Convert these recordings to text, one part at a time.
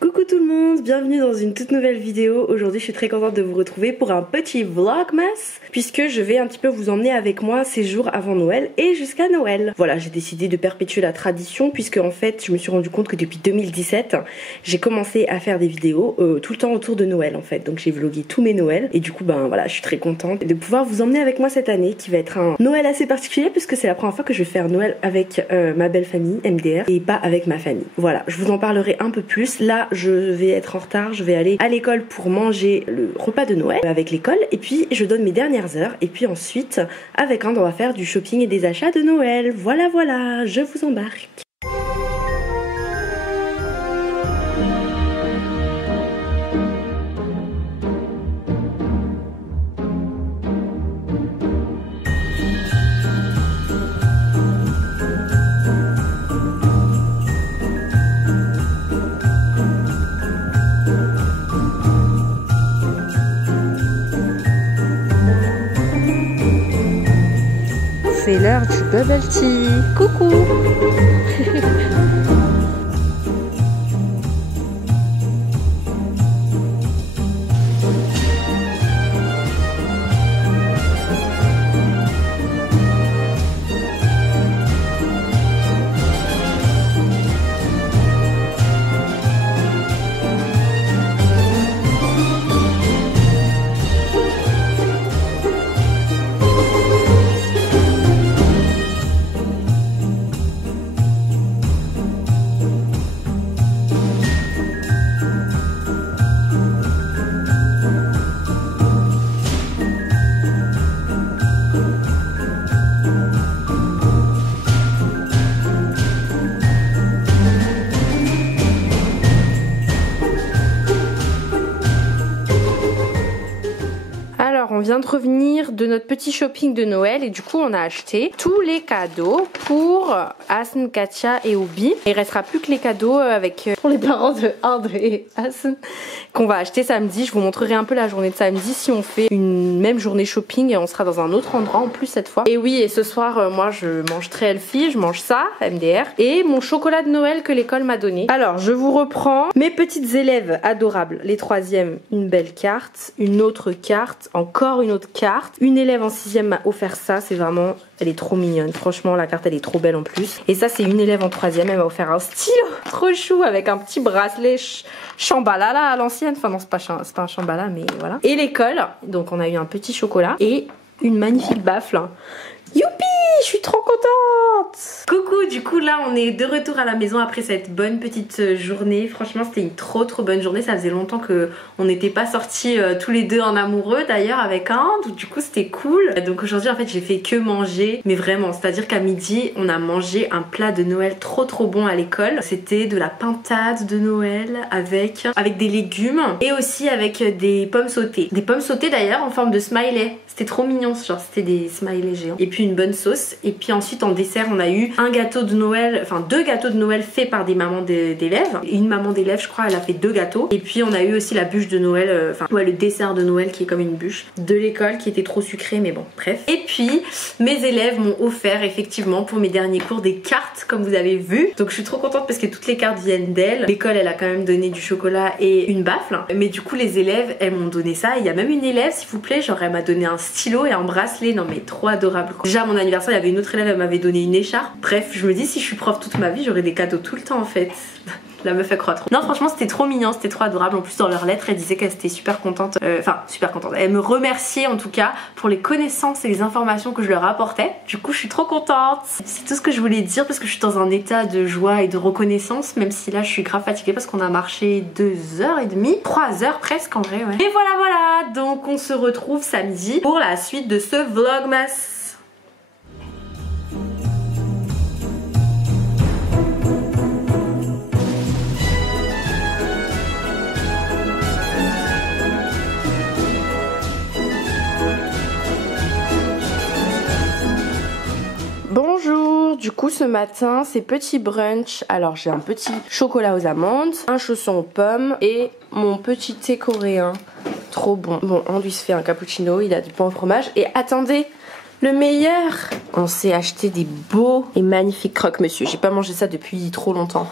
Coucou tout le monde, bienvenue dans une toute nouvelle vidéo. Aujourd'hui je suis très contente de vous retrouver pour un petit vlogmas, puisque je vais un petit peu vous emmener avec moi ces jours avant Noël et jusqu'à Noël. Voilà, j'ai décidé de perpétuer la tradition, puisque en fait je me suis rendu compte que depuis 2017 j'ai commencé à faire des vidéos tout le temps autour de Noël en fait. Donc j'ai vlogué tous mes Noëls et du coup ben voilà, je suis très contente de pouvoir vous emmener avec moi cette année qui va être un Noël assez particulier, puisque c'est la première fois que je vais faire Noël avec ma belle famille MDR et pas avec ma famille. Voilà, je vous en parlerai un peu plus. Là je vais être en retard, je vais aller à l'école pour manger le repas de Noël avec l'école et puis je donne mes dernières heures et puis ensuite avec Inde on va faire du shopping et des achats de Noël. Voilà voilà, je vous embarque. C'est l'heure du bubble tea. Coucou. Alors, on vient de revenir de notre petit shopping de Noël et du coup on a acheté tous les cadeaux pour Asn, Katia et Obi. Il restera plus que les cadeaux pour les parents de Inde et Asn qu'on va acheter samedi. Je vous montrerai un peu la journée de samedi si on fait une même journée shopping et on sera dans un autre endroit en plus cette fois. Et oui, et ce soir moi je mange très healthy, je mange ça, MDR, et mon chocolat de Noël que l'école m'a donné. Alors je vous reprends mes petites élèves adorables. Les troisièmes, une belle carte, une autre carte, encore une autre carte. Une élève en 6ème m'a offert ça, c'est vraiment, elle est trop mignonne. Franchement la carte elle est trop belle en plus. Et ça c'est une élève en 3ème, elle m'a offert un stylo trop chou avec un petit bracelet chambalala à l'ancienne. Enfin non, c'est pas un chambala mais voilà. Et l'école, donc on a eu un petit chocolat et une magnifique baffle. Youpi, je suis trop contente. Coucou, du coup là on est de retour à la maison après cette bonne petite journée. Franchement c'était une trop bonne journée. Ça faisait longtemps que on n'était pas sortis tous les deux en amoureux d'ailleurs avec Inde. Du coup c'était cool. Donc aujourd'hui en fait j'ai fait que manger, mais vraiment, c'est à dire qu'à midi on a mangé un plat de Noël trop bon à l'école. C'était de la pintade de Noël avec des légumes et aussi avec des pommes sautées. Des pommes sautées d'ailleurs en forme de smiley. C'était trop mignon, genre c'était des smileys géants. Et puis une bonne sauce. Et puis ensuite en dessert on a eu un gâteau de Noël, enfin 2 gâteaux de Noël faits par des mamans d'élèves. Une maman d'élève je crois elle a fait 2 gâteaux. Et puis on a eu aussi la bûche de Noël, le dessert de Noël qui est comme une bûche de l'école qui était trop sucré mais bon bref. Et puis mes élèves m'ont offert effectivement pour mes derniers cours des cartes comme vous avez vu. Donc je suis trop contente parce que toutes les cartes viennent d'elle. L'école elle a quand même donné du chocolat et une baffle. Mais du coup les élèves elles m'ont donné ça. Il y a même une élève s'il vous plaît, genre elle m'a donné un stylo et un bracelet. Non mais trop adorable quoi. Déjà à mon anniversaire il y avait une autre élève, elle m'avait donné une écharpe. Bref, je me dis si je suis prof toute ma vie j'aurai des cadeaux tout le temps en fait. La meuf elle croit trop. Non franchement c'était trop mignon, c'était trop adorable. En plus dans leur lettre elle disait qu'elle était super contente. Super contente. Elle me remerciait en tout cas pour les connaissances et les informations que je leur apportais. Du coup je suis trop contente. C'est tout ce que je voulais dire parce que je suis dans un état de joie et de reconnaissance. Même si là je suis grave fatiguée parce qu'on a marché 2h30, 3h presque en vrai ouais. Et voilà donc on se retrouve samedi pour la suite de ce vlogmas. Bonjour, du coup ce matin c'est petit brunch. Alors j'ai un petit chocolat aux amandes, un chausson aux pommes et mon petit thé coréen. Trop bon. Bon, on lui se fait un cappuccino, il a du pain au fromage. Et attendez, le meilleur, on s'est acheté des beaux et magnifiques croque-monsieur. J'ai pas mangé ça depuis trop longtemps.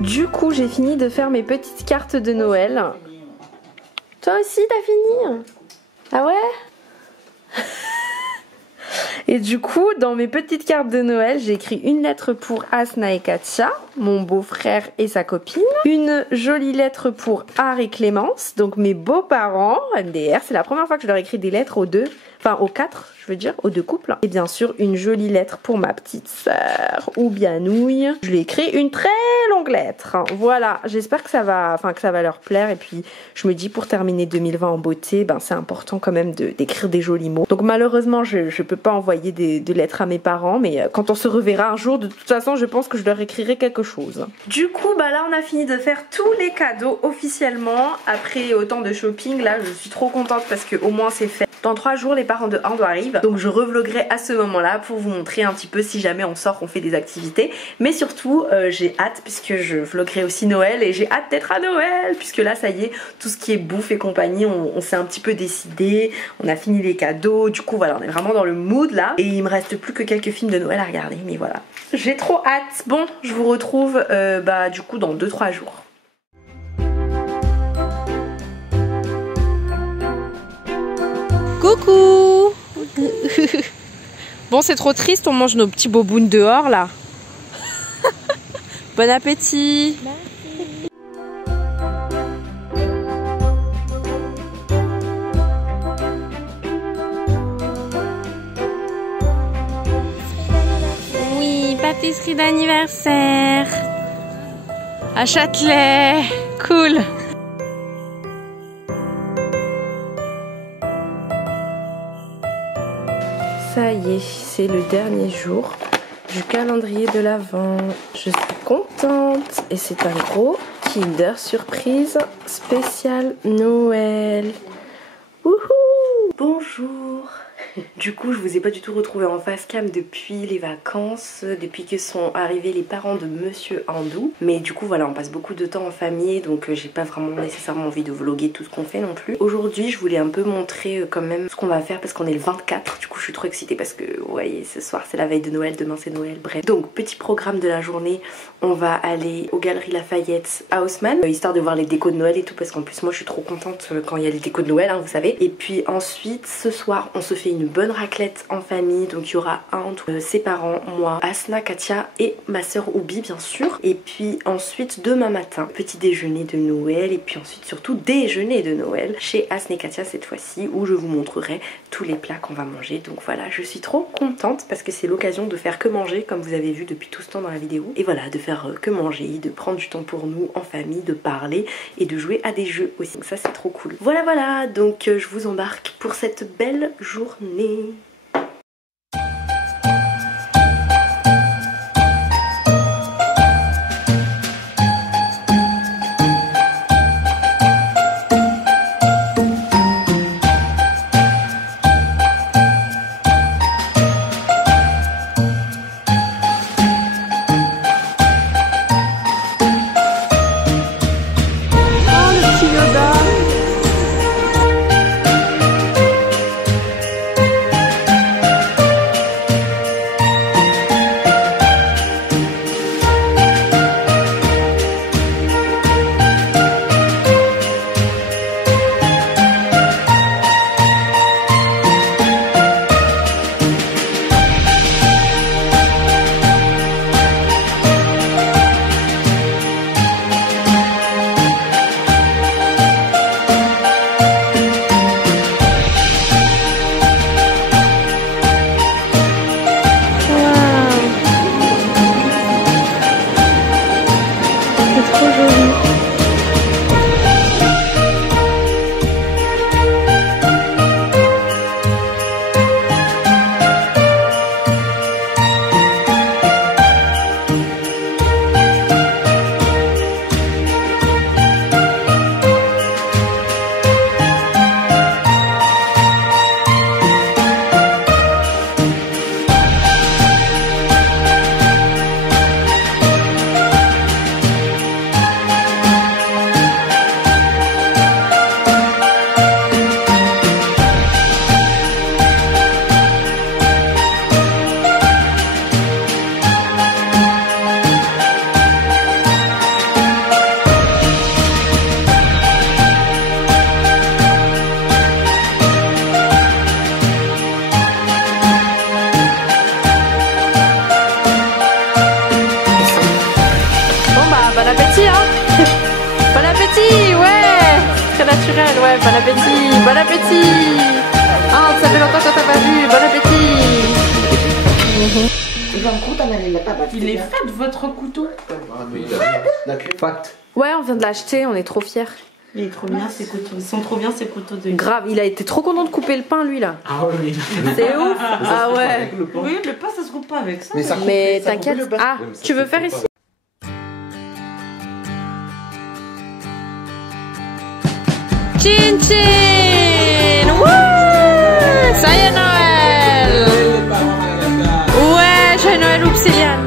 Du coup, j'ai fini de faire mes petites cartes de Noël. Toi aussi, t'as fini? Ah ouais? Et du coup, dans mes petites cartes de Noël, j'ai écrit une lettre pour Asna et Katia, mon beau-frère et sa copine. Une jolie lettre pour Art et Clémence, donc mes beaux-parents, MDR. C'est la première fois que je leur écris des lettres aux deux, enfin aux quatre, je veux dire, aux deux couples. Et bien sûr, une jolie lettre pour ma petite sœur, Oubianouille. Je lui ai écrit une très longue lettre. Voilà, j'espère que ça va leur plaire. Et puis, je me dis, pour terminer 2020 en beauté, ben, c'est important quand même d'écrire des jolis mots. Donc malheureusement, je peux pas envoyer des lettres à mes parents, mais quand on se reverra un jour, de toute façon, je pense que je leur écrirai quelque chose. Du coup, bah là, on a fini de faire tous les cadeaux officiellement. Après autant de shopping, là, je suis trop contente parce que au moins c'est fait. Dans 3 jours, les parents de Ando arrivent, donc je revloguerai à ce moment-là pour vous montrer un petit peu si jamais on sort, on fait des activités. Mais surtout, j'ai hâte puisque je vloguerai aussi Noël et j'ai hâte d'être à Noël puisque là, ça y est, tout ce qui est bouffe et compagnie, on s'est un petit peu décidé, on a fini les cadeaux. Du coup, voilà, on est vraiment dans le mood là et il me reste plus que quelques films de Noël à regarder, mais voilà. J'ai trop hâte. Bon, je vous retrouve du coup dans 2-3 jours. Coucou. Bon, c'est trop triste, on mange nos petits bobounes dehors là. Bon appétit. Oui, pâtisserie d'anniversaire à Châtelet. Cool. Ça y est, c'est le dernier jour du calendrier de l'Avent. Je suis contente et c'est un gros Kinder Surprise spécial Noël. Wouhou! Bonjour! Du coup, je vous ai pas du tout retrouvé en face cam depuis les vacances, depuis que sont arrivés les parents de Monsieur Andou. Mais du coup, voilà, on passe beaucoup de temps en famille, donc j'ai pas vraiment nécessairement envie de vlogger tout ce qu'on fait non plus. Aujourd'hui, je voulais un peu montrer quand même ce qu'on va faire parce qu'on est le 24. Du coup, je suis trop excitée parce que, vous voyez, ce soir c'est la veille de Noël, demain c'est Noël, bref. Donc, petit programme de la journée, on va aller aux Galeries Lafayette à Haussmann, histoire de voir les décos de Noël et tout, parce qu'en plus, moi je suis trop contente quand il y a les décos de Noël, hein, vous savez. Et puis ensuite, ce soir, on se fait une bonne raclette en famille, donc il y aura ses parents, moi, Asna, Katia et ma soeur Oubi bien sûr. Et puis ensuite demain matin, petit déjeuner de Noël et puis ensuite surtout déjeuner de Noël chez Asna et Katia cette fois-ci où je vous montrerai tous les plats qu'on va manger. Donc voilà, je suis trop contente parce que c'est l'occasion de faire que manger comme vous avez vu depuis tout ce temps dans la vidéo. Et voilà, de faire que manger, de prendre du temps pour nous en famille, de parler et de jouer à des jeux aussi. Donc ça c'est trop cool. Voilà, donc je vous embarque pour cette belle journée. naturel, ouais, bon appétit, bon appétit. Oh, ça fait longtemps qu'on t'a pas vu, bon appétit. Il est fat votre couteau. Ouais, on vient de l'acheter, on est trop fiers. Il est trop bien ces couteaux. Ils sont trop bien ces couteaux de. Grave, il a été trop content de couper le pain lui là. Ah oui. C'est ouf. Ah ouais. Oui, le pain ça se coupe pas avec ça. Mais t'inquiète. Ah, tu veux faire ici? Chin chin! Wouh! Ça y est Noël! Ouais, j'ai Noël Oupsiliane.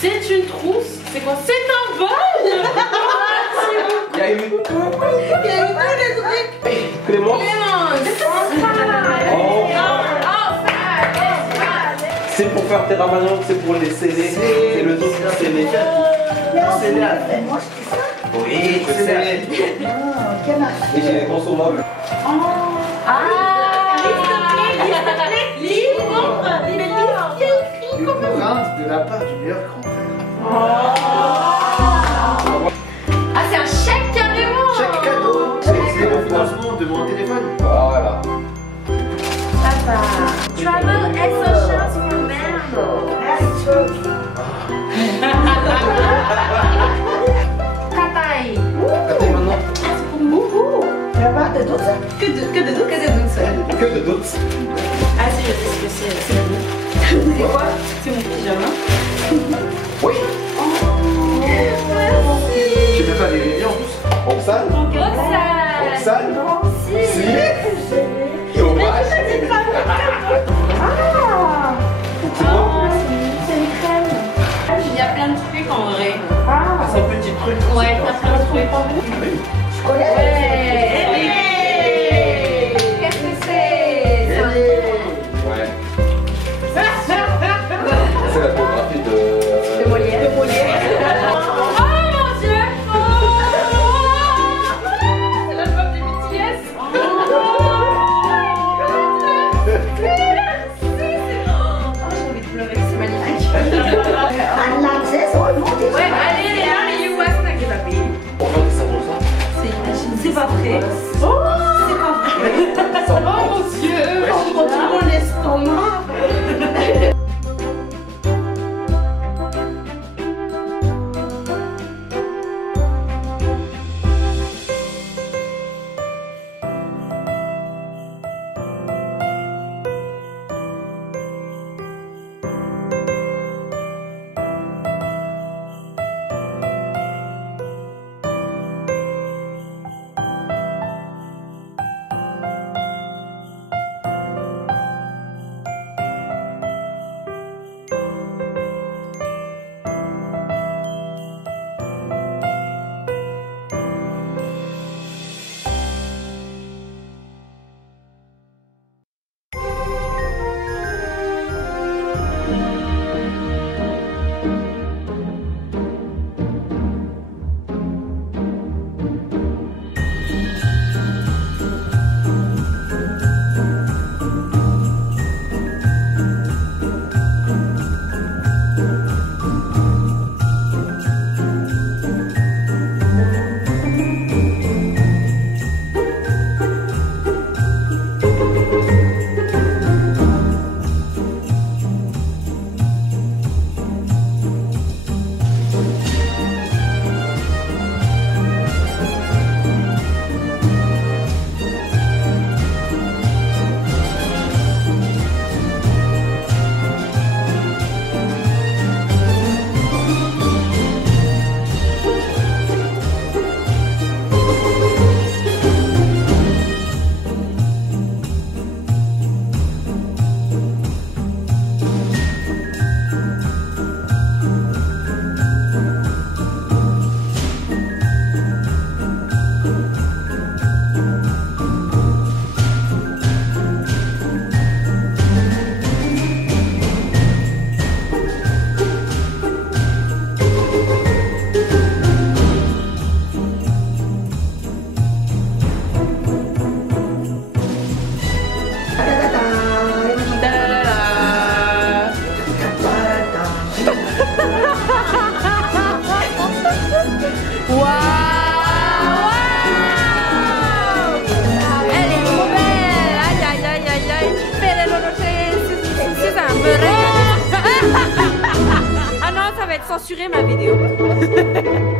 C'est une trousse. C'est quoi? C'est un bol. Il y a eu tout. Il y a eu tous les trucs. Clément. C'est pour faire tes ramassions, c'est pour les sceller. C'est le dos scellé. Oui, je sais. Et j'ai les consommables. Une province de la part du meilleur grand-père. Ah, c'est un chèque carrément. Chaque cadeau, c'est le financement de mon téléphone. Voilà. Papa. Travel Essentials for Men. Papaye. Attends maintenant. Que de doutes. Que de doutes. Ah si, je sais ce que c'est. C'est la boue. C'est quoi? C'est mon pyjama. Oui. Tu mets pas des rivières en plus. Oxane. Oxane. Si. Et au match. Il y a plein de trucs en vrai. C'est un petit truc. Ouais, il y a plein de trucs. Qu'est-ce que c'est? Ouais. C'est la biographie de Molière. Oh mon dieu! C'est l'album des BTS! J'ai envie de pleurer, c'est magnifique! Ouais, allez, les you was Pour faire des savons ça. c'est clôturer ma vidéo.